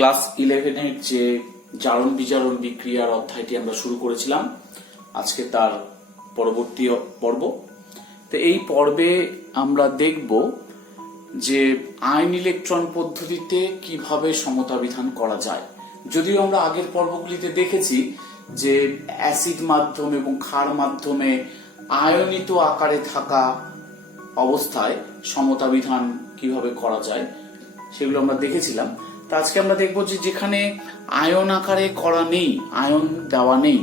Class 11-এর যে জারণ বিজারণ বিক্রিয়ার অধ্যায়টি আমরা শুরু করেছিলাম, আজকে তার পরবর্তী পর্ব। তো এই পর্বে আমরা দেখব যে আয়ন ইলেকট্রন পদ্ধতিতে কিভাবে সমতা বিধান করা যায়। যদিও আমরা আগের পর্বগুলিতে দেখেছি যে অ্যাসিড মাধ্যম এবং ক্ষার মাধ্যমে আয়নিত আকারে থাকা অবস্থায় সমতা বিধান কিভাবে করা যায় সেগুলো আমরা দেখেছিলাম। তা আজকে আমরা দেখব যে যেখানে আয়ন আকারে করা নেই, আয়ন দেওয়া নেই,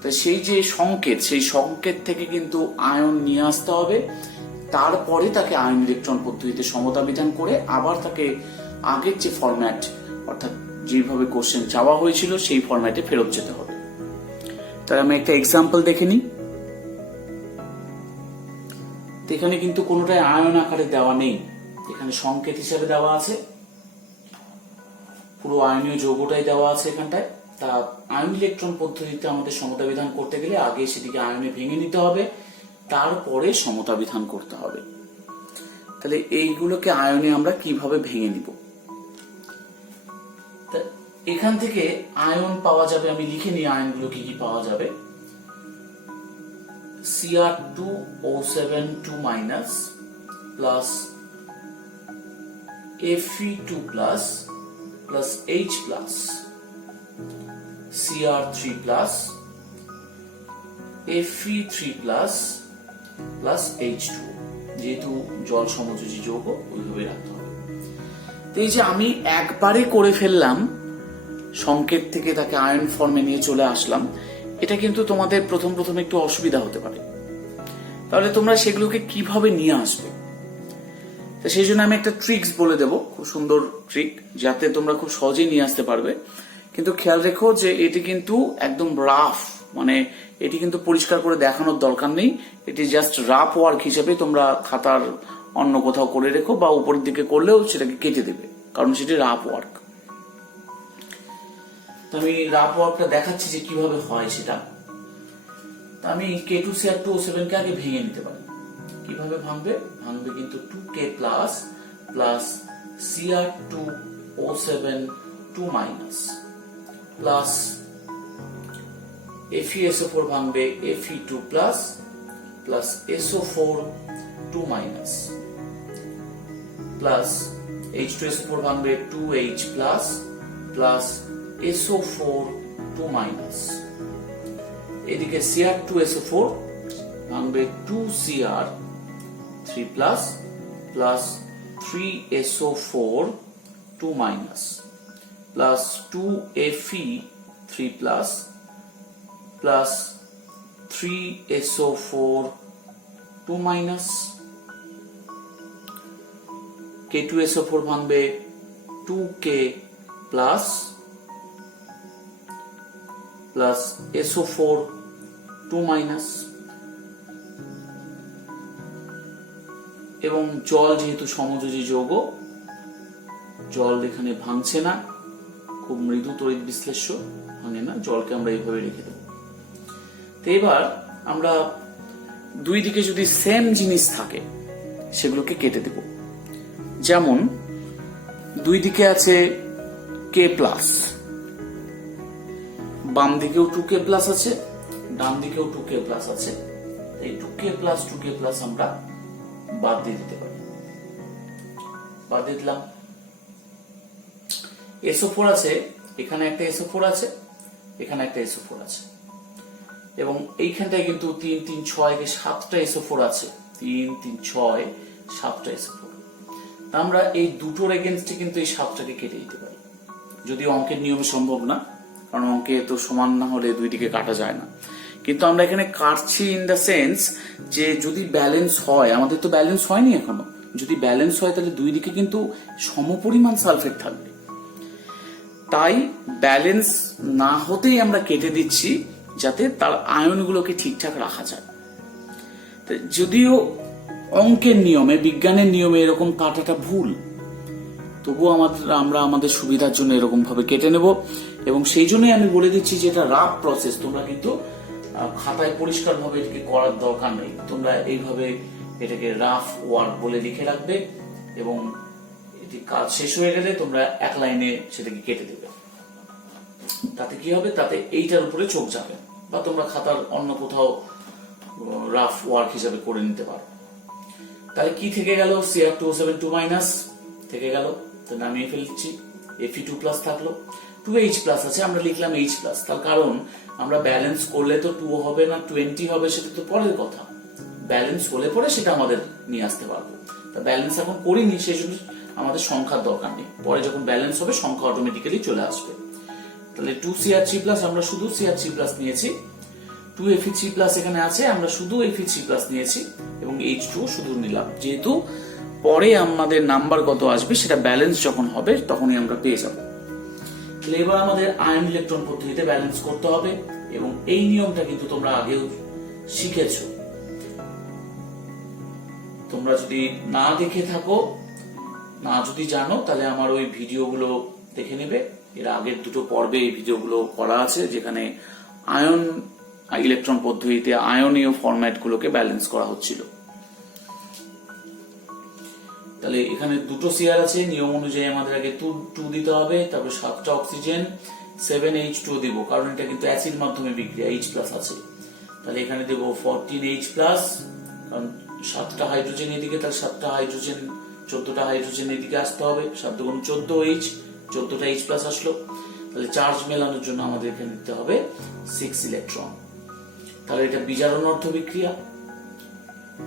তো সেই যে সংকেত, সেই সংকেত থেকে কিন্তু আয়ন নিয়ে আসতে হবে, তারপরে তাকে আয়ন ইলেকট্রন পদ্ধতিতে সমতা বিধান করে আবার তাকে আগের যে ফরম্যাট, অর্থাৎ যেভাবে কোশ্চেন চাওয়া হয়েছিল সেই ফরম্যাটে ফেরত যেতে হবে। তাহলে আমি একটা এক্সাম্পল দেখে নিই। এখানে কিন্তু কোনোটাই আয়ন আকারে দেওয়া নেই, এখানে সংকেত হিসাবে দেওয়া আছে, পুরো আয়নীয় যৌগটাই দেওয়া আছে এখানটায়। তা আয়ন ইলেকট্রন পদ্ধতিতে আমাদের সমতা বিধান করতে গেলে আগে সেটিকে আয়নে ভেঙে নিতে হবে, তারপরে সমতা বিধান করতে হবে। তাহলে এইগুলোকে আয়নে আমরা কিভাবে ভেঙে নিব? এখান থেকে আয়ন পাওয়া যাবে, আমি লিখে নিই আয়নগুলো কি কি পাওয়া যাবে। Cr2O7 2- plus Fe2 plus H plus Cr3 plus Fe3 plus H2, যেহেতু জল সমযোজী যৌগ ওইভাবে রাখতে হবে। তো এই যে আমি একবারে করে ফেললাম, সংকেত থেকে তাকে আয়ন ফর্মে নিয়ে চলে আসলাম, এটা কিন্তু তোমাদের প্রথম একটু অসুবিধা হতে পারে। তাহলে তোমরা সেগুলোকে কিভাবে নিয়ে আসবে? তো সেই জন্য আমি একটা ট্রিক্স বলে দেব, খুব সুন্দর ট্রিক, যাতে তোমরা খুব সহজেই নিয়ে আসতে পারবে। কিন্তু খেয়াল রেখো যে এটি কিন্তু একদম রাফ, মানে এটি কিন্তু পরিষ্কার করে দেখানোর দরকার নেই, এটি জাস্ট রাফ ওয়ার্ক হিসেবে তোমরা খাতার অন্য কোথাও করে রেখো, বা উপরের দিকে করলেও সেটাকে কেটে দেবে, কারণ সেটি রাফ ওয়ার্ক। তো আমি রাফ ওয়ার্কটা দেখাচ্ছি যে কিভাবে হয় সেটা। আমি K2Cr2O7 কে আগে ভেঙে নিতে পারি। কিভাবে ভাঙবে কিন্তু 2K plus Cr2O7 2- plus FeSO4 ভাঙবে Fe2 plus SO4 2- plus H2SO4 ভাঙবে 2H plus SO4 2-। এদিকে Cr2SO4 ভাঙবে 2Cr3 plus 3SO4 2- plus 2Fe3 plus 3SO4 2-। K2SO4 ভাঙবে 2K plus SO4 2-। এবং জল যেহেতু সমযোজী যৌগ, জল এখানে ভাঙছে না, খুব মৃদু তড়িৎ বিশ্লেষ্য, ভাঙে না, জলকে আমরা এইভাবে রেখে দেব। তো এবার আমরা দুই দিকে যদি সেম জিনিস থাকে সেগুলোকে কেটে দেব। যেমন দুই দিকে আছে K প্লাস, বাম দিকেও 2K প্লাস আছে, ডান দিকেও 2K প্লাস আছে। এই 2K প্লাস আমরা বাদ দিয়ে দিতে পারি। বাদ দিয়ে দিলাম। SO4 আছে, এখানে একটা SO4 আছে, এখানে একটা SO4 আছে, এবং এইখানটায় কিন্তু 3 3 6 7টা SO4 আছে। 3 3 6 7টা SO4। আমরা এই দুটোর এগেইনস্টে কিন্তু এই 7টাকে কেটে দিতে পারি, যদি অঙ্কের নিয়মে সম্ভব না, কারণ অঙ্কে তো সমান না হলে দুই দিকে কাটা যায় না। কিন্তু আমরা এখানে কাটছি ইন দ্য সেন্স যে যদি ব্যালেন্স হয়, আমাদের তো ব্যালেন্স হয়নি এখনো, যদি ব্যালেন্স হয় তাহলে দুই দিকে কিন্তু সমপরিমাণ সালফেট থাকবে। তাই ব্যালেন্স না হতেই আমরা কেটে দিচ্ছি, যাতে তার আয়নগুলোকে ঠিকঠাক রাখা যায়। যদিও অঙ্কের নিয়মে, বিজ্ঞানের নিয়মে এরকম কাটাটা ভুল, তবুও আমরা আমাদের সুবিধার জন্য এরকম ভাবে কেটে নেব। এবং সেই জন্যই আমি বলে দিচ্ছি যে এটা রাফ প্রসেস, তোমরা কিন্তু খাতায় পরিষ্কার ভাবে এটাকে করার দরকার নেই, তোমরা এইভাবে এটাকে রাফ ওয়ার্ক বলে লিখে রাখবে এবং এটি কাজ শেষ হয়ে গেলে তোমরা এক লাইনে সেটাকে কেটে দেবে। তাতে কি হবে, তাতে এইটার উপরে চোখ যাবে, বা তোমরা খাতার অন্য কোথাও রাফ ওয়ার্ক হিসাবে করে নিতে পারো। তাহলে কি থেকে গেল, Cr2O7 2- থেকে গেল, তো নামিয়ে ফেলছি। Fe2+ থাকলো, 2H+ আছে, আমরা লিখলাম H+। তার কারণ আমরা ব্যালেন্স করলে তো 2 হবে না 20 হবে, সেটা তো পরের কথা। ব্যালেন্স করলে পরে সেটা আমাদের নিয়ে আসতে পারবো। তা ব্যালেন্স এখন করিনি, সেই জন্য আমাদের সংখ্যার দরকার নেই। পরে যখন ব্যালেন্স হবে সংখ্যা অটোমেটিক্যালি চলে আসবে। তাহলে 2Cr3+, আমরা শুধু Cr3+ নিয়েছি। 2Fe3+ এখানে আছে, আমরা শুধু Fe3+ নিয়েছি, এবং H2 শুধু নিলাম, যেহেতু পরে আমাদের নাম্বার কত আসবে সেটা ব্যালেন্স যখন হবে তখনই আমরা পেয়ে যাব। তাহলে এবার আমাদের আয়ন ইলেকট্রন পদ্ধতিতে ব্যালেন্স করতে হবে, এবং এই নিয়মটা কিন্তু তোমরা আগেও শিখেছো। তোমরা যদি না দেখে থাকো, না যদি জানো, তাহলে আমার ওই ভিডিওগুলো দেখে নেবে। এর আগের দুটো পর্বে এই ভিডিওগুলো করা আছে, যেখানে আয়ন ইলেকট্রন পদ্ধতিতে আয়নীয় ফরম্যাটগুলোকে ব্যালেন্স করা হচ্ছিল। তাহলে এখানে দুটো Cr আছে, নিয়ম অনুযায়ী আমাদের আগে 2 দিতে হবে, তারপর 7টা অক্সিজেন, 7H2 দিব, কারণ এটা কিন্তু অ্যাসিড মাধ্যমে বিক্রিয়া, H+ আছে। তাহলে এখানে দেব 14H+, কারণ 7টা হাইড্রোজেন এদিকে, তাহলে 7টা হাইড্রোজেন, 14টা হাইড্রোজেন এদিকে আসতে হবে, 7 × 14H, 14টা H+ আসলো। তাহলে চার্জ মেলানোর জন্য আমাদের এখানে দিতে হবে 6 ইলেকট্রন। তাহলে এটা বিজারণ অর্ধ বিক্রিয়া।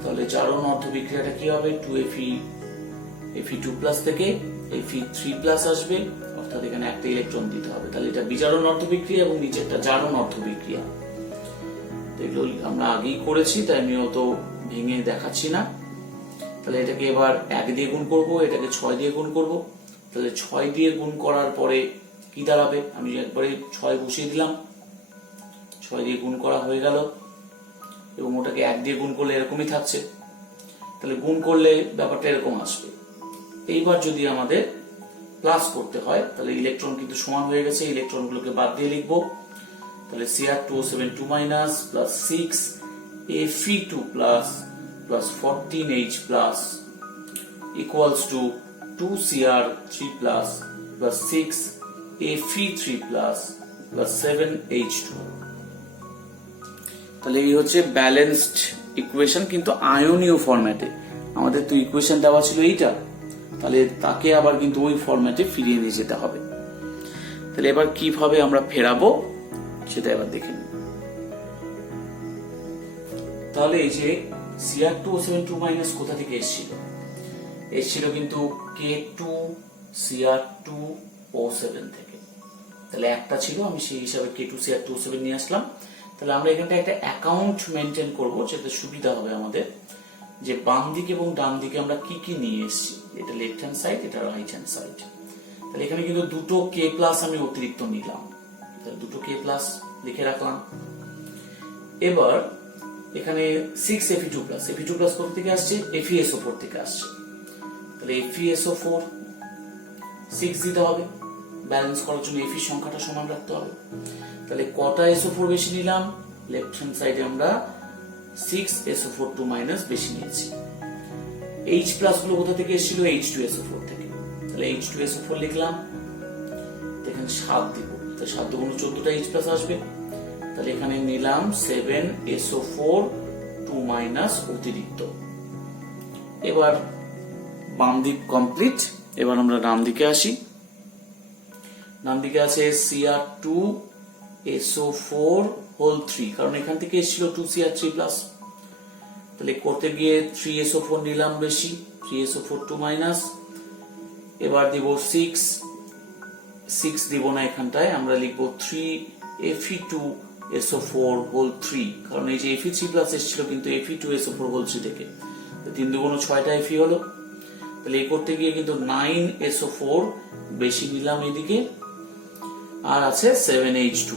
তাহলে জারণ অর্ধ বিক্রিয়াটা কি হবে, 2Fe2+ থেকে Fe3+ আসবে, অর্থাৎ এখানে একটা ইলেকট্রন দিতে হবে। তাহলে এটা বিজারণ অর্ধ বিক্রিয়া, এবং নিচেরটা জারণ অর্ধ বিক্রিয়া। এগুলো আমরা আগেই করেছি, তাই আমি অত ভেঙে দেখাচ্ছি না। তাহলে এটাকে এবার 1 দিয়ে গুণ করব, এটাকে 6 দিয়ে গুণ করব। তাহলে 6 দিয়ে গুণ করার পরে কি দাঁড়াবে, আমি একবারে 6 বসিয়ে দিলাম, 6 দিয়ে গুণ করা হয়ে গেল, এবং ওটাকে 1 দিয়ে গুণ করলে এরকমই থাকছে। তাহলে গুণ করলে ব্যাপারটা এরকম আসবে। এইবার যদি আমাদের প্লাস করতে হয়, তাহলে ইলেকট্রন কিন্তু সমান হয়ে গেছে, ইলেকট্রনগুলোকে বাদ দিয়ে লিখবো। তাহলে Cr2O7 2- plus 6 Fe2+ plus 14H+ equals to 2Cr3+ plus 6 Fe3+ plus 7H2। তাহলে এই হচ্ছে ব্যালেন্সড ইকুয়েশন, কিন্তু আয়নীয় ফরম্যাটে। আমাদের তো ইকুয়েশন দেওয়া ছিল এইটা, তাহলে তাকে আবার কিন্তু ওই ফরম্যাটে ফিরিয়ে নিয়ে যেতে হবে। তাহলে এবার কিভাবে আমরা ফেরাবো সেটা এবার দেখে নিই। তাহলে এই যে Cr2O7 2- কোথা থেকে এসেছিল কিন্তু K2Cr2O7 থেকে। তাহলে একটা ছিল, আমি সেই হিসাবে K2Cr2O7 নিয়ে আসলাম। তাহলে আমরা এখানটা একটা অ্যাকাউন্ট মেনটেন করব, যাতে সুবিধা হবে আমাদের, যে বাম দিকে এবং ডান দিকে আমরা কি কি নিয়ে এসেছি। এটা লেফট হ্যান্ড সাইড, এটা রাইট হ্যান্ড সাইড। তাহলে এখানে কিন্তু দুটো K+ আমি অতিরিক্ত নিলাম, তাহলে দুটো K+ লিখে রাখলাম। এবার এখানে 6 Fe2+, Fe2+ কোথা থেকে আসছে, FeSO4 থেকে আসছে। তাহলে FeSO4 6 দিতে হবে, ব্যালেন্স করার জন্য Fe সংখ্যাটা সমান রাখতে হবে। তাহলে কটা SO4 বেশি নিলাম, লেফট হ্যান্ড সাইডে আমরা 6 SO4 2- বেশি নিয়েছি। H+ গুলো কোথা থেকে এসেছিল, H2SO4 থেকে। তাহলে H2SO4 লিখলাম, এখানে 7 দিব, তাহলে 7 × 14টা H+ আসবে। তাহলে এখানে নিলাম 7 SO4 2- অতিরিক্ত। এবার বাম দিক কমপ্লিট, এবার আমরা ডান দিকে আসি। ডান দিকে আছে Cr2SO4 whole 3, কারণ এখান থেকে এসেছিল 2Cr3+। তাহলে করতে গিয়ে 3SO4 নিলাম বেশি, 3SO4 2-। এবার দিব 6 দিব না, এখানটায় আমরা লিখবো 3Fe2SO4 whole 3, কারণ এই যে Fe3+ এসেছিল কিন্তু Fe2SO4 whole 3 থেকে। 3 × 2 = 6টা Fe হলো। তাহলে এই করতে গিয়ে কিন্তু 9SO4 বেশি নিলাম এদিকে, আর আছে 7H2।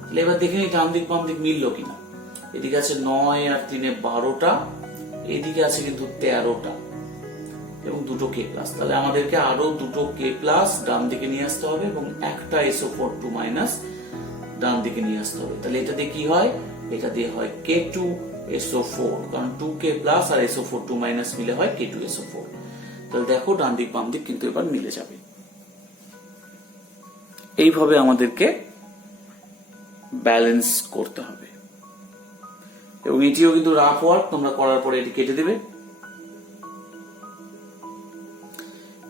তাহলে এবার দেখে নিই ডান দিক বাম দিক মিললো কিনা। এদিকে আছে 9 আর 3 12টা, এদিকে আছে কিন্তু 13টা, এবং দুটো K+। তাহলে আমাদেরকে আরো দুটো K+ ডান দিকে নিয়ে আসতে হবে, এবং একটা SO4 2- ডান দিকে নিয়ে আসতে হবে। তাহলে এটা দিয়ে কি হয়, এটা দিয়ে হয় K2SO4, কারণ 2K+ আর SO4 2- মিলে হয় K2SO4। তাহলে দেখো ডান দিক বাম দিক কিন্তু এবার মিলে যাবে। এইভাবে আমাদেরকে ব্যালেন্স করতে হবে এবং এটিও কিন্তু রাফ ওয়ার্ক, তোমরা করার পরে এটি কেটে দেবে।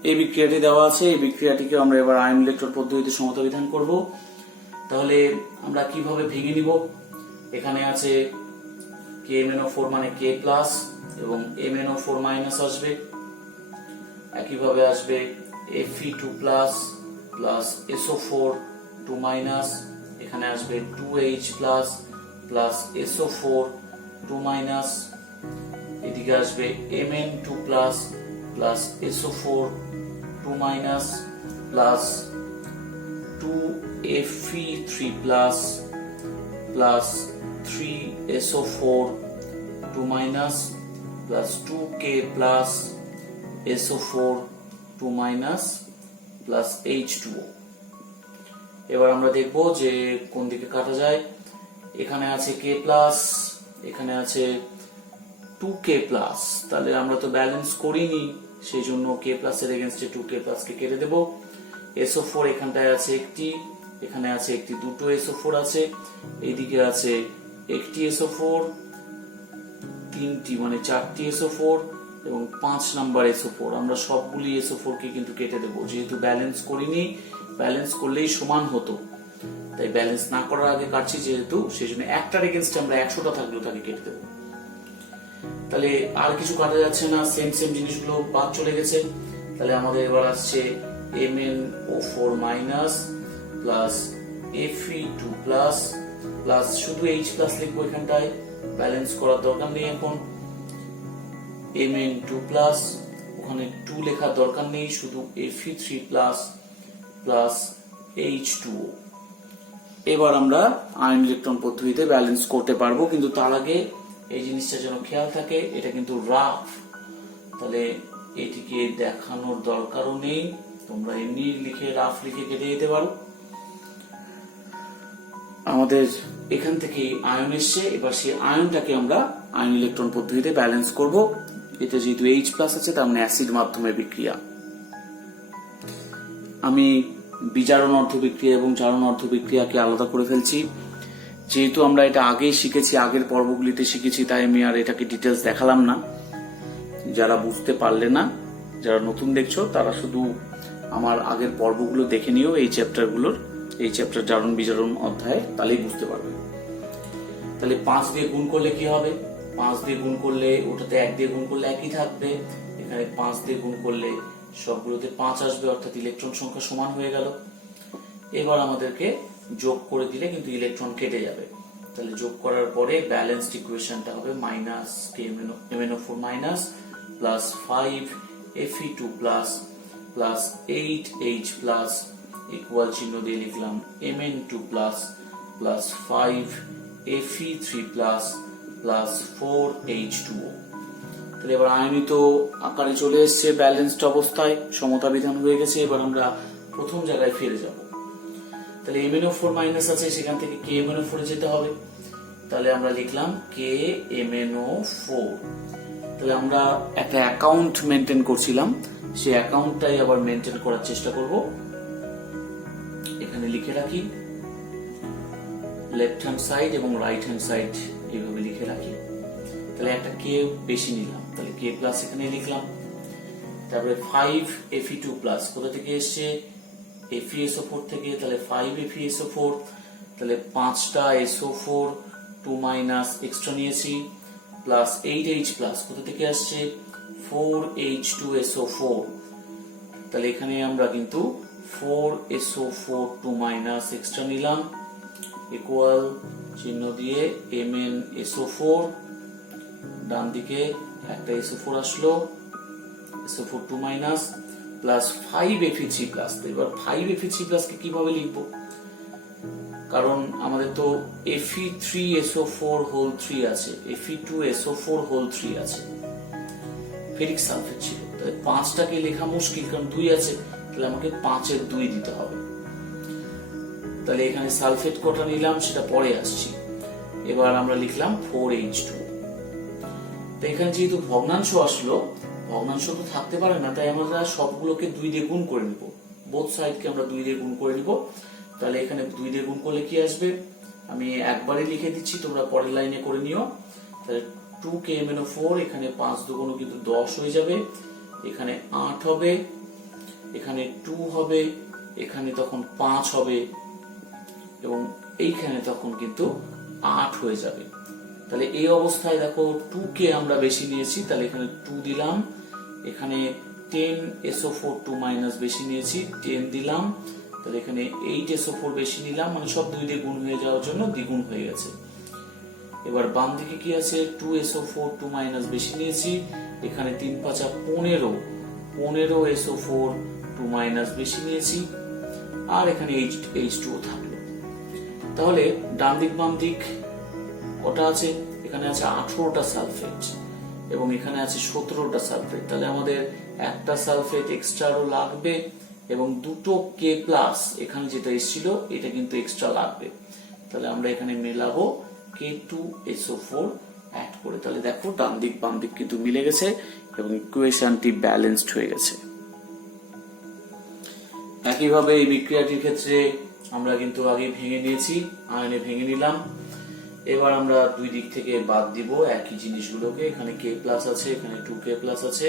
এই বিক্রিয়াটি দেওয়া আছে, এই বিক্রিয়াটিকে আমরা এবার আয়ন ইলেকট্রন পদ্ধতিতে সমতা বিধান করব। তাহলে আমরা কিভাবে ভেঙে নিব, এখানে আছে KMnO4 মানে K প্লাস এবং MnO4 মাইনাস আসবে, একইভাবে আসবে Fe2 plus plus SO4 2 minus, এখানে আসবে 2H plus plus SO4 2 minus, এদিকে আসবে Mn2 plus plus SO4 2 minus plus 2Fe3 plus plus 3SO4 2 minus plus 2K plus SO4 2 minus plus H2O। এবার আমরা দেখব যে কোন দিকে কাটা যায়। এখানে আছে K প্লাস, এখানে আছে 2K প্লাস, তাহলে আমরা তো ব্যালেন্স করিনি, সেই জন্য K প্লাস এর এগেইনস্টে 2K প্লাস কে কেটে দেব। SO4 এখানটায় আছে একটি, এখানে আছে একটি, দুটো SO4 আছে, এইদিকে আছে একটি SO4, তিনটি মানে 4টি SO4 এবং 5 নাম্বার SO4। আমরা সবগুলি SO4 কে কিন্তু কেটে দেব, যেহেতু ব্যালেন্স করিনি, ব্যালেন্স করলেই সমান হতো, তাই ব্যালেন্স না করার আগে কাটছি যেহেতু, সেই জন্য একটার এগেইনস্টে আমরা 100টা থাকলেও তাকে কেটে দেব। তাহলে আর কিছু কাটা যাচ্ছে না, সেম সেম জিনিসগুলো বাদ চলে গেছে। তাহলে আমাদের এবার আসছে MnO4 minus plus Fe2 plus plus শুধু H প্লাস লিখবো এখানটায়, ব্যালেন্স করার দরকার নেই এখন। Mn2 প্লাস, ওখানে 2 লেখার দরকার নেই, শুধু Fe3 প্লাস প্লাস H2O। এবার আমরা আয়ন ইলেকট্রন পদ্ধতিতে ব্যালেন্স করতে পারবো, কিন্তু তার আগে এই জিনিসটা যেন খেয়াল থাকে, এটা কিন্তু রাফ, তাহলে এটিকে দেখানোর দরকারও নেই, তোমরা এমনি লিখে রাফ লিখে কেটে দিতে পারো। আমাদের এখান থেকে আয়ন এসছে, এবার সেই আয়নটাকে আমরা আয়ন ইলেকট্রন পদ্ধতিতে ব্যালেন্স করব। এটা যেহেতু H প্লাস আছে, তার মানে অ্যাসিড মাধ্যমে বিক্রিয়া। আমি বিজারণ অর্ধ বিক্রিয়া এবং জারণ অর্ধ বিক্রিয়াকে আলাদা করে ফেলছি, যেহেতু আমরা এটা আগেই শিখেছি, আগের পর্বগুলিতে শিখেছি, তাই আমি আর এটাকে ডিটেলস দেখালাম না। যারা বুঝতে পারলে না, যারা নতুন দেখছো, তারা শুধু আমার আগের পর্বগুলো দেখে নিও, এই চ্যাপ্টারগুলোর, এই চ্যাপ্টার জারণ বিজারণ অধ্যায়, তাহলেই বুঝতে পারবে। তাহলে 5 দিয়ে গুণ করলে কি হবে, 5 দিয়ে গুণ করলে ওটাতে 1 দিয়ে গুণ করলে একই থাকবে, এখানে 5 দিয়ে গুণ করলে সবগুলোতে 5 আসবে, অর্থাৎ ইলেকট্রন সংখ্যা সমান হয়ে গেল। এবার আমাদেরকে যোগ করে দিলে কিন্তু ইলেকট্রন কেটে যাবে, তাহলে যোগ করার পরে ব্যালেন্সড ইকুয়েশনটা হবে minus MnO4 minus plus 5 Fe2 plus plus 8H plus equal চিহ্ন দিয়ে লিখলাম Mn2 plus plus 5 Fe3 plus plus 4H2O। তাহলে এবার আয়নিত আকারে চলে এসেছে, ব্যালেন্সড অবস্থায়, সমতা বিধান হয়ে গেছে। এবার আমরা প্রথম জায়গায় ফিরে যাব। তাহলে MnO4 মাইনাস আছে, সেখান থেকে KMnO4 এ যেতে হবে, তাহলে আমরা লিখলাম KMnO4। তাহলে আমরা একটা অ্যাকাউন্ট মেনটেন করছিলাম, সেই অ্যাকাউন্টটাই আবার মেনটেন করার চেষ্টা করব। এখানে লিখে রাখি, লেফট হ্যান্ড সাইড এবং রাইট হ্যান্ড সাইড এইভাবে লিখে রাখি। তাহলে একটা K বেশি নিলাম, তাহলে K প্লাস এখানে লিখলাম। তারপরে 5 Fe2 প্লাস কোথা থেকে এসছে, FeSO4 থেকে, তাহলে 5 FeSO4, তাহলে 5টা SO4 2 মাইনাস এক্সট্রা নিয়েছি, প্লাস 8H প্লাস কোথা থেকে আসছে, 4H2SO4, তাহলে এখানে আমরা কিন্তু 4SO4 2 মাইনাস এক্সট্রা নিলাম, ইকুয়াল চিহ্ন দিয়ে MnSO4, ডান দিকে একটা SO4 আসলো, SO4 2 minus plus 5 Fe3 plus. তো এবার 5 Fe3 প্লাস কে কিভাবে লিখবো, কারণ আমাদের তো Fe3SO4 হোল 3 আছে, Fe2SO4 হোল 3 আছে, ফেরিক সালফেট ছিল, তাহলে 5টাকে লেখা মুশকিল, কারণ 2 আছে, তাহলে আমাকে 5 এর 2 দিতে হবে। তাহলে এখানে সালফেট কটা নিলাম সেটা পরে আসছি। এবার আমরা লিখলাম 4H2। তো এখানে যেহেতু ভগ্নাংশ আসলো, ভগ্নাংশ তো থাকতে পারে না, তাই আমরা সবগুলোকে 2 দিয়ে গুণ করে নিব, বোথ সাইডকে আমরা 2 দিয়ে গুণ করে নিব। তাহলে এখানে 2 দিয়ে গুণ করলে কি আসবে, আমি একবারে লিখে দিচ্ছি, তোমরা পরের লাইনে করে নিও। তাহলে 2k-4, এখানে 5 দুগুণ কিন্তু 10 হয়ে যাবে, এখানে 8 হবে, এখানে 2 হবে, এখানে তখন 5 হবে, এবং এইখানে তখন কিন্তু 8 হয়ে যাবে। তাহলে এই অবস্থায় দেখো 2k আমরা বেশি নিয়েছি, তাহলে এখানে 2 দিলাম, এখানে 10SO4 2- বেশি নিয়েছি, 10 দিলাম, তাহলে এখানে 8SO4 বেশি নিলাম, মানে সব 2 দিয়ে গুণ হয়ে যাওয়ার জন্য দ্বিগুণ হয়ে গেছে। এবার বাম দিকে কি আছে, 2SO4 2- বেশি নিয়েছি, এখানে 3 × 5 = 15SO4 2- বেশি নিয়েছি, আর এখানে H2O থাকলো। তাহলে ডান দিক বাম দিক কটা আছে, এখানে আছে 18টা সালফেট এবং এখানে আছে 17টা সালফেট। তাহলে আমাদের একটা সালফেট এক্সট্রাও লাগবে এবং দুটো K+ এখানে যেটা এসেছিল এটা কিন্তু এক্সট্রা লাগবে। তাহলে আমরা এখানে মেলাবো K2SO4 অ্যাড করে। তাহলে দেখো ডান দিক বাম দিক কিন্তু মিলে গেছে এবং ইকুয়েশনটি ব্যালেন্সড হয়ে গেছে। একইভাবে এই বিক্রিয়াটির ক্ষেত্রে আমরা কিন্তু আগে ভেঙে নিয়েছি, আয়নে ভেঙে নিলাম। এবার আমরা দুই দিক থেকে বাদ দিব একই জিনিসগুলোকে, এখানে K+ আছে, এখানে 2K+ আছে,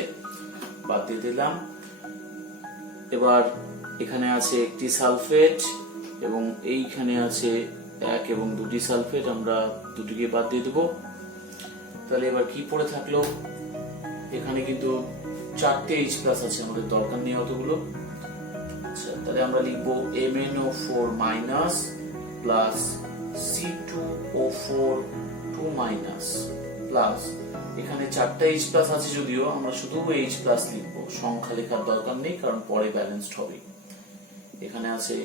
বাদ দিয়ে দিলাম। এবার এখানে আছে একটি সালফেট এবং এইখানে আছে 1 এবং 2টি সালফেট, আমরা দুটিকে বাদ দিয়ে দেব। তাহলে এবার কি পড়ে থাকলো, এখানে কিন্তু 4টে H+ আছে, আমাদের দরকার নেই অতগুলো। আচ্ছা, তাহলে আমরা লিখবো MnO4- প্লাস C2O4 2- প্লাস, এখানে 4টা H+ আছে যদিও আমরা শুধু H+ লিখবো, সংখ্যা লেখার দরকার নেই কারণ পরে ব্যালেন্সড হবে। এখানে আছে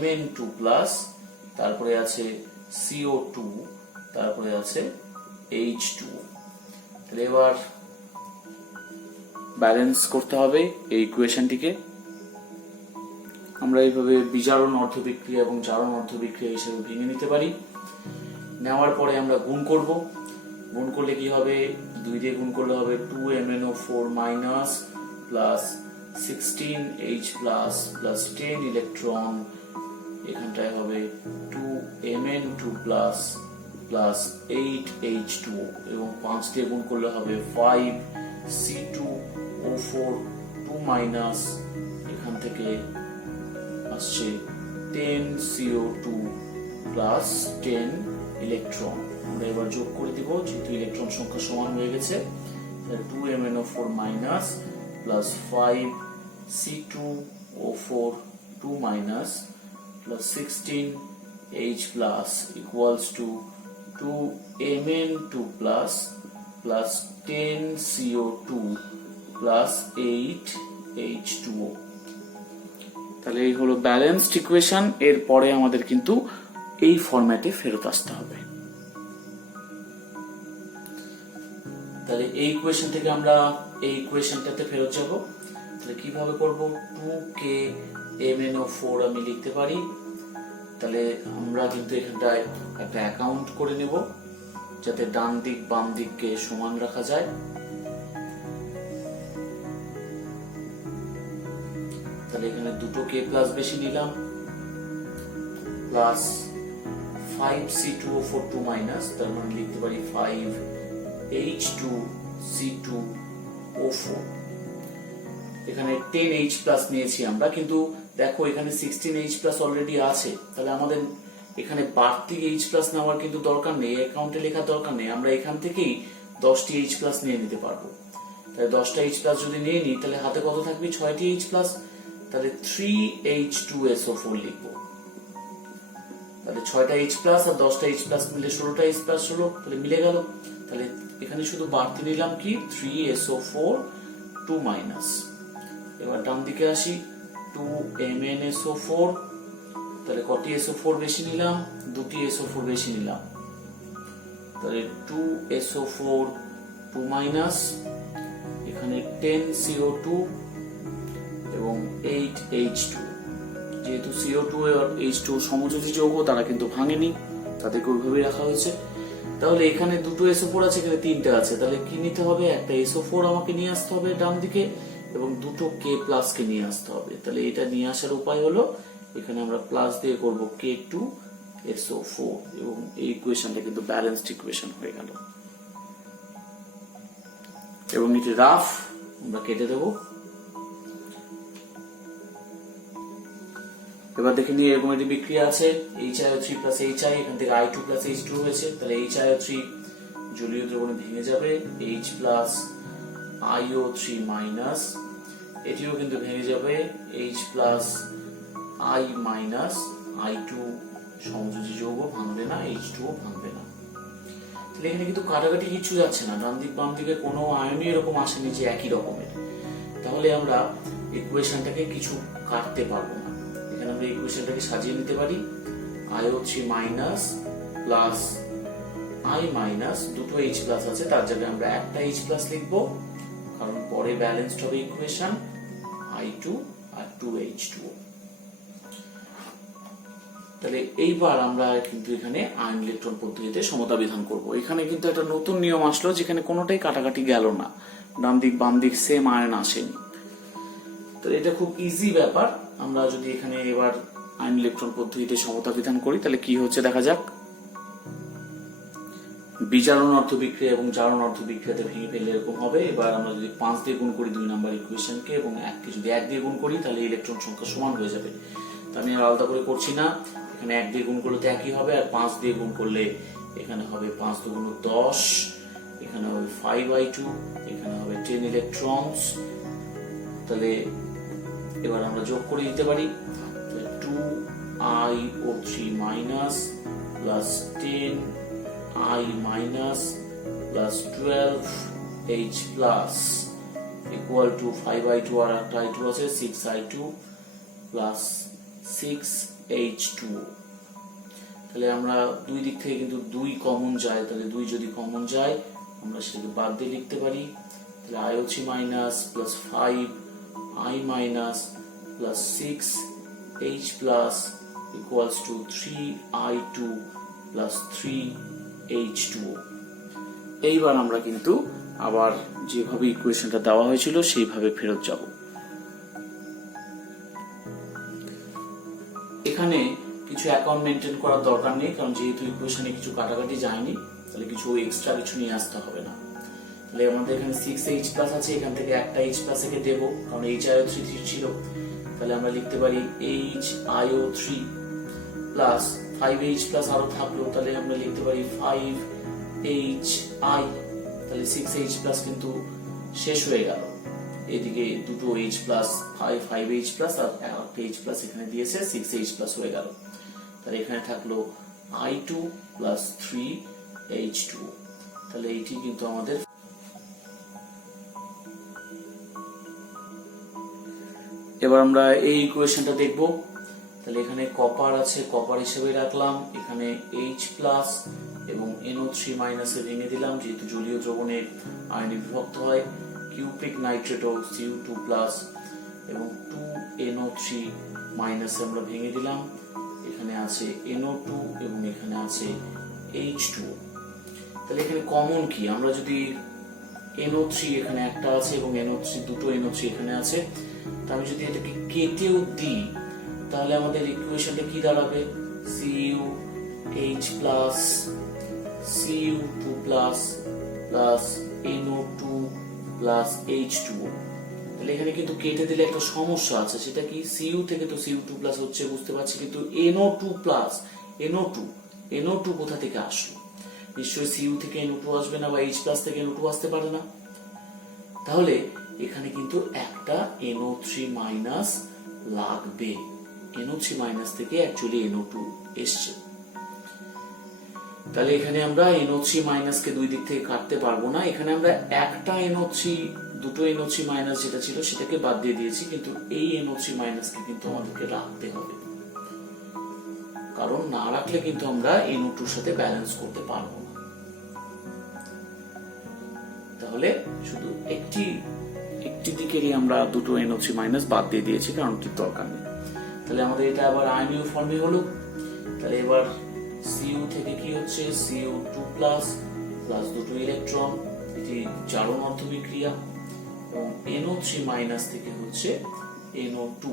Mn2+, তারপরে আছে CO2, তারপরে আছে H2O। তাহলে এবার ব্যালেন্স করতে হবে এই ইকুয়েশনটিকে। আমরা এইভাবে বিজারণ অর্ধবিক্রিয়া এবং জারণ অর্ধবিক্রিয়া হিসেবে ভেঙে নিতে পারি। নেওয়ার পরে আমরা গুণ করব। গুণ করলে কি হবে, 2 দিয়ে গুণ করলে হবে 2MnO4- plus 16H+ plus 10 electron, এখানটায় হবে 2Mn2+ প্লাস 8H2O এবং 5 দিয়ে গুণ করলে হবে 5C2O4 2-, এখান থেকে আসছে 10CO2 প্লাস 10 ইলেকট্রন। আমরা এবার যোগ করে দিব, যেহেতু ইলেকট্রন সংখ্যা সমান হয়ে গেছে। 2MnO4- plus 5C2O4 2- plus 16H+ equals to 2Mn2+ plus 10CO2 plus 8H2O। তাহলে এই হলো ব্যালেন্সড ইকুয়েশন। এরপরে আমাদের কিন্তু এই ফরম্যাটে ফেরত আসতে হবে। তাহলে এই ইকুয়েশন থেকে আমরা এই ইকুয়েশনটাতে ফেরত যাব। তাহলে কিভাবে করব, 2KMnO4 আমি লিখতে পারি। তাহলে আমরা কিন্তু এখানটায় একটা অ্যাকাউন্ট করে নেব যাতে ডান দিক বাম দিককে সমান রাখা যায়। তাহলে এখানে দুটো K+ বেশি নিলাম, প্লাস 5C2O4 2-, তার মানে লিখতে পারি 5H2C2O4। এখানে 10H+ নিয়েছি আমরা, কিন্তু দেখো এখানে 16H+ অলরেডি আছে, তাহলে আমাদের এখানে বাড়তি H+ নেওয়ার কিন্তু দরকার নেই, অ্যাকাউন্টে লেখার দরকার নেই। আমরা এখান থেকেই 10টি H+ নিয়ে নিতে পারবো। তাহলে 10টা H+ যদি নিয়ে নিই তাহলে হাতে কত থাকবে, 6টি H+। তাহলে 3H2SO4 লিখবো। তাহলে 6টা H+ আর 10টা H+ মিলে 16টা H+ হলো, তাহলে মিলে গেল। তাহলে এখানে শুধু বাড়তি নিলাম কি 3SO4 2-। এবার ডান দিকে আসি, 2MnSO4, তাহলে কটি SO4 বেশি নিলাম, 2টি SO4 বেশি নিলাম। তাহলে 2SO4 2-, এখানে 10CO2 এবং 8H2। যেহেতু CO2 আর H2 সমযোজী যৌগ, তারা কিন্তু ভাঙেনি, তাদেরকে ওইভাবেই রাখা হয়েছে। তাহলে এখানে দুটো SO4 আছে, এখানে তিনটে আছে, তাহলে কি নিতে হবে? একটা SO4 আমাকে নিয়ে আসতে হবে ডান দিকে এবং দুটো K+ কে নিয়ে আসতে হবে। তাহলে এটা নিয়ে আসার উপায় হলো এখানে আমরা প্লাস দিয়ে করব K2SO4 এবং এই ইকুয়েশনটা কিন্তু ব্যালেন্সড ইকুয়েশন হয়ে গেল। এবং এটি রাফ আমরা কেটে দেব। এবার দেখে নিয়ে এরকম একটি বিক্রিয়া আছে HiO3 প্লাস HI, এখান থেকে I2 প্লাস H2 হয়েছে, তাহলে HiO3 জলীয় দ্রবণে ভেঙে যাবে, H প্লাস IO3 মাইনাস, এটিও কিন্তু ভেঙে যাবে, H plus I minus, I2 সংযোজী যৌগ ভাঙবে না, H2ও ভাঙবে না। তাহলে এখানে কিন্তু কাটাকাটি কিছু যাচ্ছে না, ডান দিক বাম দিকে কোনো আয়নই এরকম আসেনি যে একই রকমের। তাহলে আমরা ইকুয়েশনটাকে কিছু কাটতে পারবো না। এখানে আমরা ইকুয়েশনটাকে সাজিয়ে নিতে পারি, IO3 minus plus I minus, দুটো H প্লাস আছে, তার জায়গায় আমরা একটা H প্লাস লিখবো, কারণ পরে ব্যালেন্সড হবে ইকুয়েশন, I2 আর 2H2O। তাহলে এইবার আমরা কিন্তু এখানে আয়ন ইলেকট্রন পদ্ধতিতে সমতা বিধান করব। এখানে কিন্তু একটা নতুন নিয়ম আসলো, যেখানে কোনোটাই কাটাকাটি গেল না, ডান দিক বাম দিক সেম আয়ন আসেনি। তো এটা খুব ইজি ব্যাপার। আমরা যদি এখানে এবার আয়ন ইলেকট্রন পদ্ধতিতে সমতা বিধান করি তাহলে কি হচ্ছে দেখা যাক। বিজারণ অর্ধ বিক্রিয়া এবং জারণ অর্ধ বিক্রিয়াতে ভেঙে ফেললে এরকম হবে। এবার আমরা যদি 5 দিয়ে গুণ করি 2 নাম্বার ইকুয়েশনকে এবং 1 কে যদি 1 দিয়ে গুণ করি তাহলে ইলেকট্রন সংখ্যা সমান হয়ে যাবে। তো আমি আর আলাদা করে করছি না, এখানে 1 দিয়ে গুণ করলে তো একই হবে, আর 5 দিয়ে গুণ করলে এখানে হবে 5 × 10, এখানে হবে 5I2, এখানে হবে 10 ইলেকট্রনস। তাহলে এবার আমরা যোগ করে দিতে পারি, 2IO3 minus plus 10I minus plus 12H plus equal to 5I2 আর একটা I2 আছে 6I2 প্লাস 6H2O। তাহলে আমরা দুই দিক থেকে কিন্তু 2 কমন যায়, তাহলে 2 যদি কমন যায় আমরা সেটাকে বাদ দিয়ে লিখতে পারি। তাহলে IO3 minus plus 5I minus plus 6H plus equals to 3I2 plus 3H2O। এইবার আমরা কিন্তু আবার যেভাবে ইকুয়েশনটা দেওয়া হয়েছিল সেইভাবে ফেরত যাব। এখানে কিছু অ্যাকাউন্ট মেনটেন করার দরকার নেই, কারণ যেহেতু ইকুয়েশনে কিছু কাটাকাটি যায়নি তাহলে কিছু এক্সট্রা কিছু নিয়ে আসতে হবে না। তাহলে আমাদের এখানে 6H প্লাস আছে, এখান থেকে একটা H প্লাস একে দেব, কারণ HiO3 ছিল। তাহলে আমরা লিখতে পারি HiO3 প্লাস 5H প্লাস আরো থাকলো, তাহলে আমরা লিখতে পারি 5HI। তাহলে 6H প্লাস কিন্তু শেষ হয়ে গেল, এদিকে দুটো H প্লাস 5H প্লাস আর একটা H প্লাস এখানে দিয়েছে, 6H প্লাস হয়ে গেল। তাহলে এখানে থাকলো I2 প্লাস 3H2O। তাহলে এইটি কিন্তু আমাদের। এবার আমরা এই ইকুয়েশনটা দেখব। তাহলে এখানে কপার আছে, কপার হিসেবে রাখলাম, এখানে H প্লাস এবং NO3 মাইনাসে ভেঙে দিলাম, যেহেতু জলীয় দ্রবণে আয়নে বিভক্ত হয়। কিউপ্রিক নাইট্রেটও Cu2 প্লাস এবং 2NO3 মাইনাসে আমরা ভেঙে দিলাম, এখানে আছে NO2 এবং এখানে আছে H2O। তাহলে এখানে কমন কি, আমরা যদি NO3 এখানে একটা আছে এবং দুটো NO3 এখানে আছে, তা আমি যদি এটাকে কেটেও দিই তাহলে আমাদের ইকুয়েশনটা কি দাঁড়াবে, CuH plus Cu2 plus plus NO2 plus H2O। তাহলে এখানে কিন্তু কেটে দিলে একটা সমস্যা আছে, সেটা কি, Cu থেকে তো Cu2 প্লাস হচ্ছে বুঝতে পারছি, কিন্তু NO2 প্লাস NO2 কোথা থেকে আসলো? নিশ্চয়ই Cu থেকে NO2 আসবে না, বা H প্লাস থেকে NO2 আসতে পারে না। তাহলে এখানে কিন্তু একটা NO3 মাইনাস লাগবে, NO3 মাইনাস থেকে অ্যাকচুয়ালি NO2 এসছে। তাহলে এখানে আমরা NO3 মাইনাস কে দুই দিক থেকে কাটতে পারবো না, এখানে আমরা একটা দুটো NO3 মাইনাস যেটা ছিল সেটাকে বাদ দিয়ে দিয়েছি, কিন্তু এই NO3 মাইনাস কে কিন্তু আমাদেরকে রাখতে হবে, কারণ না রাখলে কিন্তু আমরা NO2 এর সাথে ব্যালেন্স করতে পারবো না। তাহলে শুধু একটি দিকেরই আমরা দুটো NO3 মাইনাস বাদ দিয়ে দিয়েছি, কারণ কি দরকার নেই। তাহলে আমাদের এটা আবার আয়নীয় ফর্মে হলো। তাহলে এবার Cu থেকে কি হচ্ছে CO2 প্লাস প্লাস দুটো ইলেকট্রন, এটি জারণ অর্ধবিক্রিয়া। এবং NO3 মাইনাস থেকে হচ্ছে NO2,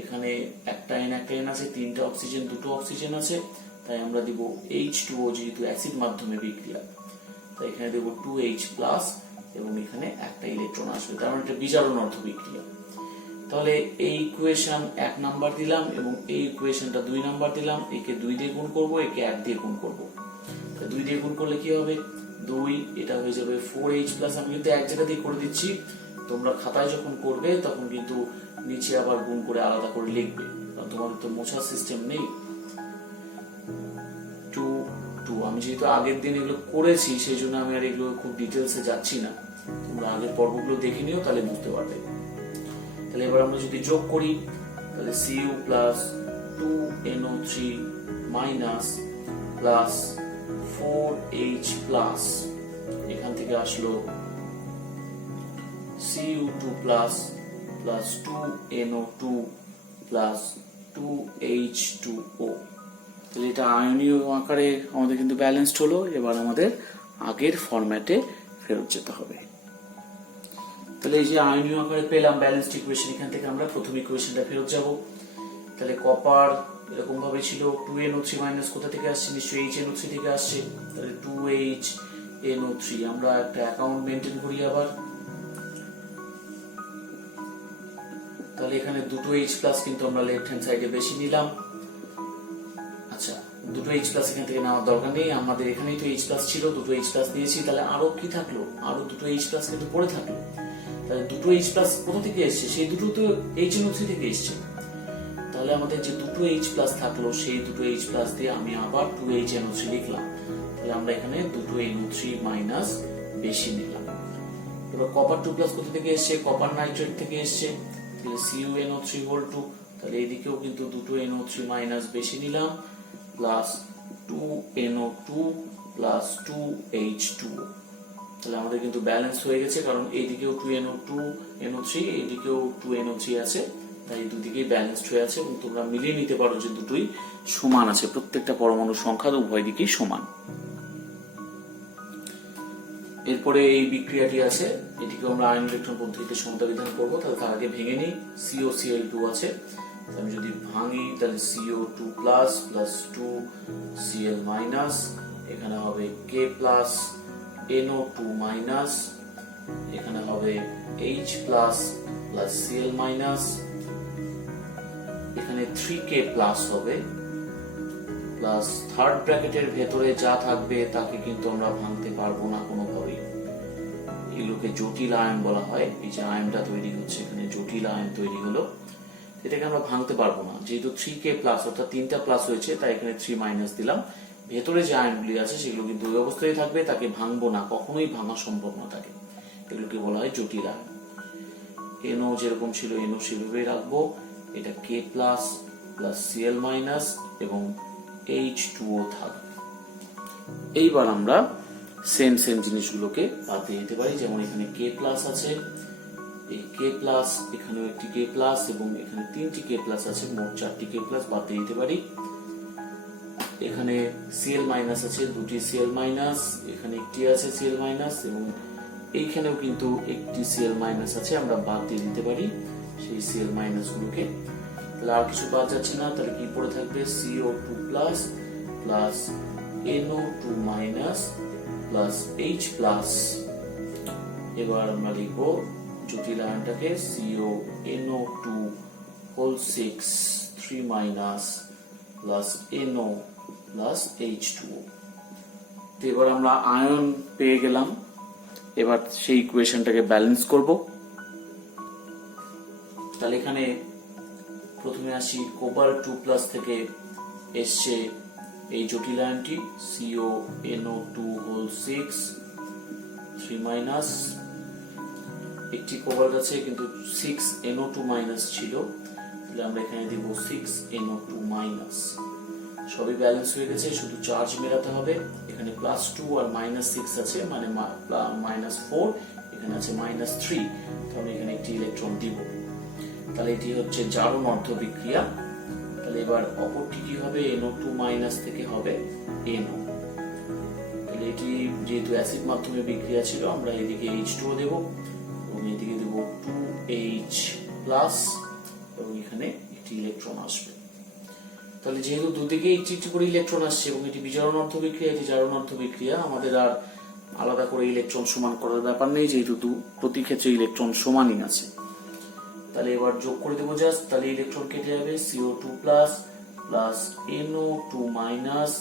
এখানে একটা N একটা N আছে, তিনটা অক্সিজেন দুটো অক্সিজেন আছে, তাই আমরা দিব H2O, যেহেতু অ্যাসিড মাধ্যমে বিক্রিয়া তাই এখানে দেব 2H প্লাস এবং এখানে একটা ইলেকট্রন আসবে, তার মানে এটা বিজারণ অর্ধবিক্রিয়া। তাহলে এই ইকুয়েশন 1 নাম্বার দিলাম এবং এই ইকুয়েশনটা 2 নাম্বার দিলাম। একে 2 দিয়ে গুণ করব, একে 1 দিয়ে গুণ করব। তাহলে 2 দিয়ে গুণ করলে কি হবে 2, এটা হয়ে যাবে 4H প্লাস। আমি কিন্তু এক জায়গা দিয়ে করে দিচ্ছি, তোমরা খাতায় যখন করবে তখন কিন্তু নিচে আবার গুণ করে আলাদা করে লিখবে, কারণ তোমাদের তো মোছার সিস্টেম নেই। 2 আমি যেহেতু আগের দিন এগুলো করেছি সেই জন্য আমি আর এগুলো খুব ডিটেলসে যাচ্ছি না, তোমরা আগের পর্বগুলো দেখে নিও, তাহলে বুঝতে পারবে। তাহলে এবার আমরা যদি যোগ করি তাহলে Cu plus 2NO3 minus plus 4H plus, এখান থেকে আসলো Cu2 plus plus 2NO2 plus 2H2O। তাহলে এটা আয়নীয় আকারে আমাদের কিন্তু ব্যালেন্সড হলো। এবার আমাদের আগের ফরম্যাটে ফেরত যেতে হবে। তাহলে এই যে আয়নীয় আকারে পেলাম ব্যালেন্সড ইকুয়েশন, এখান থেকে আমরা প্রথম ইকুয়েশনটা ফেরত যাব। তাহলে কপার এরকম ভাবে ছিল 2NO3 মাইনাস কোথা থেকে আসছে, নিশ্চয়ই HNO3 থেকে আসছে, তাহলে 2HNO3। আমরা একটা অ্যাকাউন্ট মেনটেন করি আবার। তাহলে এখানে দুটো H প্লাস কিন্তু আমরা লেফট হ্যান্ড সাইডে বেশি নিলাম। আচ্ছা, দুটো H প্লাস এখান থেকে নেওয়ার দরকার নেই, আমাদের এখানেই তো H প্লাস ছিল, দুটো H প্লাস নিয়েছি। তাহলে আরো কি থাকলো, আরো দুটো H প্লাস কিন্তু পড়ে থাকলো। তাহলে দুটো H প্লাস কোথা থেকে এসছে, সেই দুটো তো HNO3 থেকে এসছে। তাহলে আমাদের যে দুটো H প্লাস থাকলো সেই দুটো H প্লাস দিয়ে আমি আবার 2HNO3 লিখলাম। তাহলে আমরা এখানে দুটো NO3 মাইনাস বেশি নিলাম। এবার কপার 2 প্লাস কোথা থেকে এসছে, কপার নাইট্রেট থেকে এসছে, তাহলে CuNO3(2), তাহলে এদিকেও কিন্তু দুটো NO3 মাইনাস বেশি নিলাম প্লাস 2NO2 প্লাস 2H2O। তাহলে আমাদের কিন্তু ব্যালেন্স হয়ে গেছে, কারণ এইদিকেও 2NO2NO3, এইদিকেও 2NO3 আছে, তাই দুদিকেই ব্যালেন্সড হয়ে আছে। এবং তোমরা মিলিয়ে নিতে পারো যে দুটোই সমান আছে, প্রত্যেকটা পরমাণুর সংখ্যা উভয় দিকেই সমান। এরপরে এই বিক্রিয়াটি আছে, এটিকে আমরা আয়ন ইলেকট্রন পদ্ধতিতে সমতা বিধান করবো। তাহলে তার আগে ভেঙে নিই। COCl2 আছে, আমি যদি ভাঙি তাহলে CO2 plus plus 2Cl minus, এখানে হবে K প্লাস NO2 মাইনাস, এখানে হবে H plus plus Cl minus, এখানে 3K প্লাস হবে প্লাস থার্ড ব্র্যাকেটের ভেতরে যা থাকবে তাকে কিন্তু আমরা ভাঙতে পারবো না কোনোভাবেই। এগুলোকে জটিল আয়ন বলা হয়। এই যে আয়নটা তৈরি হচ্ছে এখানে জটিল আয়ন তৈরি হলো, এটাকে আমরা ভাঙতে পারবো না। যেহেতু 3K প্লাস অর্থাৎ তিনটা প্লাস হয়েছে তাই এখানে 3 মাইনাস দিলাম। ভেতরে যে আয়নগুলি আছে সেগুলো কিন্তু ওই অবস্থায় থাকবে, তাকে ভাঙবো না, কখনোই ভাঙা সম্ভব না তাকে। এগুলোকে বলা হয় জটিল আয়ন। NO যেরকম ছিল NO সেভাবেই রাখবো। এটা K plus plus Cl minus এবং H2O থাকবে। এইবার আমরা সেম জিনিসগুলোকে বাদ দিয়ে দিতে পারি। যেমন এখানে K প্লাস আছে, এই K প্লাস, এখানেও একটি K প্লাস এবং এখানে 3টি K প্লাস আছে, মোট 4টি K প্লাস বাদ দিয়ে দিতে পারি। এখানে Cl মাইনাস আছে, দুটি Cl মাইনাস, এখানে একটি আছে Cl মাইনাস এবং এইখানেও কিন্তু একটি Cl মাইনাস আছে, আমরা বাদ দিয়ে দিতে পারি সেই Cl মাইনাস গুলোকে। তাহলে আর কিছু বাদ যাচ্ছে না, তাহলে কি পড়ে থাকবে CO2 plus plus NO2 minus plus H plus. এবার আমরা লিখব জটিল আয়নটাকে CONO2(6) 3 minus plus NO plus H2O। এবার আমরা আয়ন পেয়ে গেলাম, এবার সেই ইকুয়েশনটাকে ব্যালেন্স করব। তাহলে এখানে প্রথমে আসি কোবাল্ট 2 প্লাস থেকে এসছে এই জটিল আয়নটি CONO2(6) 3 মাইনাস, একটি কোবাল্ট আছে কিন্তু 6NO2 মাইনাস ছিল, তাহলে আমরা এখানে দিব 6NO2 মাইনাস। সবই ব্যালেন্স হয়ে গেছে, শুধু চার্জ মেলাতে হবে। এখানে +2 আর -6 আছে, মানে -4, এখানে আছে -3, তাহলে এখানে একটি ইলেকট্রন দিব। তাহলে এটি হচ্ছে জারণ অর্ধবিক্রিয়া। তাহলে তাহলে এবার অপরটি কি হবে, NO2 মাইনাস থেকে হবে NO। তাহলে এটি যেহেতু অ্যাসিড মাধ্যমে বিক্রিয়া ছিল, আমরা এদিকে H2O দেব এবং এদিকে দেব 2H প্লাস এবং এখানে একটি ইলেকট্রন আসবে। তাহলে যেহেতু দুদিকে একটি একটি করে ইলেকট্রন আসছে এবং এটি বিজারণার্থ বিক্রিয়া, এটি জারণার্থ বিক্রিয়া, আমাদের আর আলাদা করে ইলেকট্রন সমান করার ব্যাপার নেই, যেহেতু প্রতি ক্ষেত্রে ইলেকট্রন সমানই আছে। তাহলে এবার যোগ করে দেবো জাস্ট, তাহলে ইলেকট্রন কেটে যাবে, CO2 plus plus NO2 minus.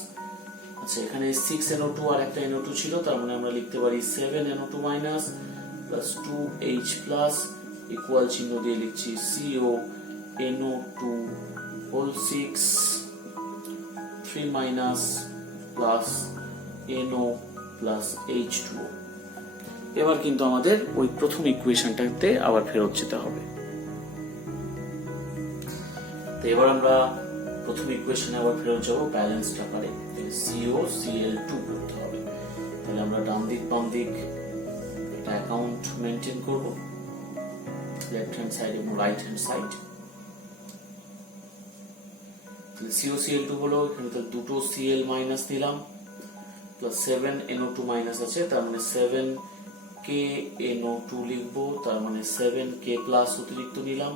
আচ্ছা, এখানে 6NO2 আর একটা NO2 ছিল, তার মানে আমরা লিখতে পারি 7NO2 minus plus 2H plus equal চিহ্ন দিয়ে লিখছি CONO2 হোল 6 3 minus plus NO plus H2O। এবার কিন্তু আমাদের ওই প্রথম ইকুয়েশনটাতে আবার ফেরত যেতে হবে। তো এবার আমরা প্রথম ইকুয়েশনে আবার ফেরত যাবো ব্যালেন্সড আকারে, COCl2 করতে হবে। তাহলে আমরা ডান দিক বাম দিক একটা অ্যাকাউন্ট মেনটেন করব, লেফট হ্যান্ড সাইড এবং রাইট হ্যান্ড সাইড। তাহলে COCl2 হলো, এখানে তো দুটো Cl মাইনাস নিলাম প্লাস 7NO2 মাইনাস আছে, তার মানে 7KNO2 লিখবো, তার মানে 7K প্লাস অতিরিক্ত নিলাম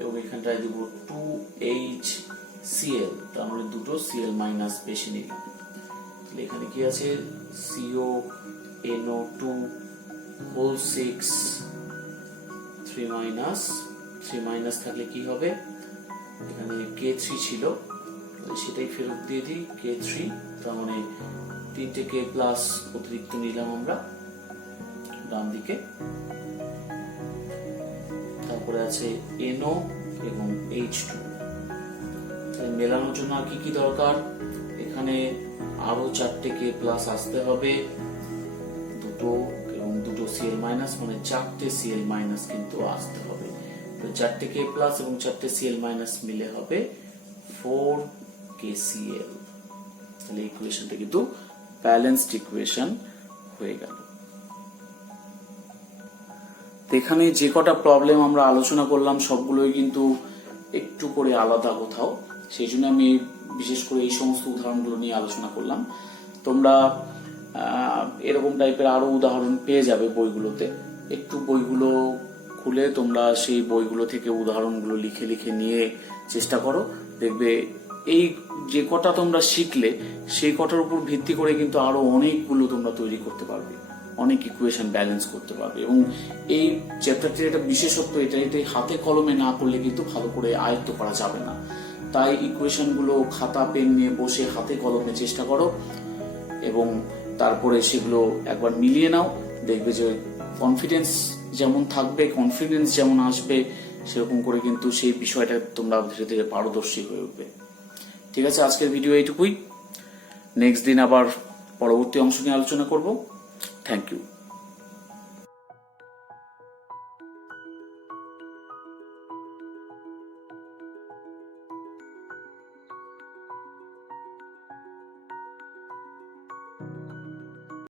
এবং এখানটায় দেব 2HCl, তার মানে দুটো Cl মাইনাস বেশি নিলাম। তাহলে এখানে কি আছে, CONO2 হোল 6 3 মাইনাস থাকলে কি হবে, এখানে K3 ছিল সেটাই ফেরত দিয়ে দিই, K3, তার মানে 3টে K প্লাস অতিরিক্ত নিলাম আমরা ডান দিকে। তারপরে আছে NO এবং H2। মেলানোর জন্য আর কি কি দরকার, এখানে আরো 4টে K প্লাস আসতে হবে, দুটো এবং দুটো Cl মাইনাস, মানে 4টে Cl মাইনাস কিন্তু আসতে হবে। তো 4টে K প্লাস এবং 4টে Cl মাইনাস মিলে হবে 4KCl। তাহলে ইকুয়েশনটা কিন্তু ব্যালেন্সড ইকুয়েশন হয়ে গেল। এখানে যে কটা প্রবলেম আমরা আলোচনা করলাম সবগুলোই কিন্তু একটু করে আলাদা কোথাও, সেই জন্য আমি বিশেষ করে এই সমস্ত উদাহরণগুলো নিয়ে আলোচনা করলাম। তোমরা এরকম টাইপের আরো উদাহরণ পেয়ে যাবে বইগুলোতে, একটু বইগুলো খুলে তোমরা সেই বইগুলো থেকে উদাহরণগুলো লিখে লিখে নিয়ে চেষ্টা করো, দেখবে এই যে কটা তোমরা শিখলে সেই কটার উপর ভিত্তি করে কিন্তু আরো অনেকগুলো তোমরা তৈরি করতে পারবে, অনেক ইকুয়েশন ব্যালেন্স করতে পারবে। এবং এই চ্যাপ্টারটির একটা বিশেষত্ব এটাই হাতে কলমে না করলে কিন্তু ভালো করে আয়ত্ত করা যাবে না। তাই ইকুয়েশন গুলো খাতা পেন নিয়ে বসে হাতে কলমে চেষ্টা করো এবং তারপরে সেগুলো একবার মিলিয়ে নাও, দেখবে যে কনফিডেন্স যেমন থাকবে, কনফিডেন্স যেমন আসবে, সেরকম করে কিন্তু সেই বিষয়টা তোমরা ধীরে ধীরে পারদর্শী হয়ে উঠবে। ঠিক আছে, আজকের ভিডিও এইটুকুই। নেক্সট দিন আবার পরবর্তী অংশ নিয়ে আলোচনা করব। Thank you.